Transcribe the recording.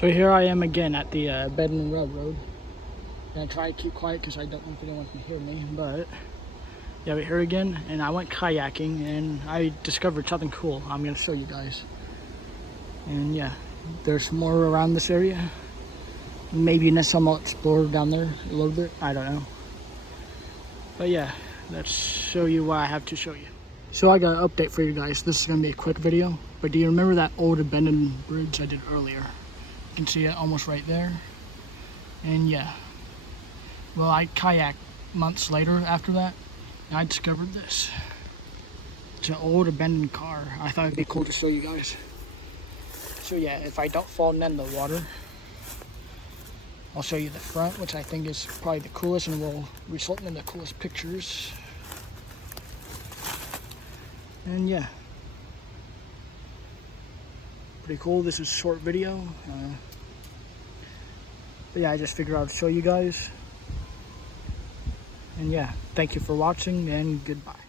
So here I am again at the Bedman Railroad. I'm gonna try to keep quiet because I don't know if anyone can hear me, but yeah, we're here again, and I went kayaking and I discovered something cool. I'm gonna show you guys. And yeah, there's more around this area. Maybe some I'll explore down there a little bit. I don't know. But yeah, let's show you what I have to show you. So I got an update for you guys. This is gonna be a quick video, but do you remember that old abandoned bridge I did earlier? You can see it almost right there. And yeah, well, I kayaked months later after that, and I discovered this. It's an old abandoned car. I thought it'd be cool to show you guys. So yeah, if I don't fall in the water, I'll show you the front, which I think is probably the coolest and will result in the coolest pictures. And yeah, pretty cool. This is a short video. But yeah, I just figured I'd show you guys. And yeah, thank you for watching and goodbye.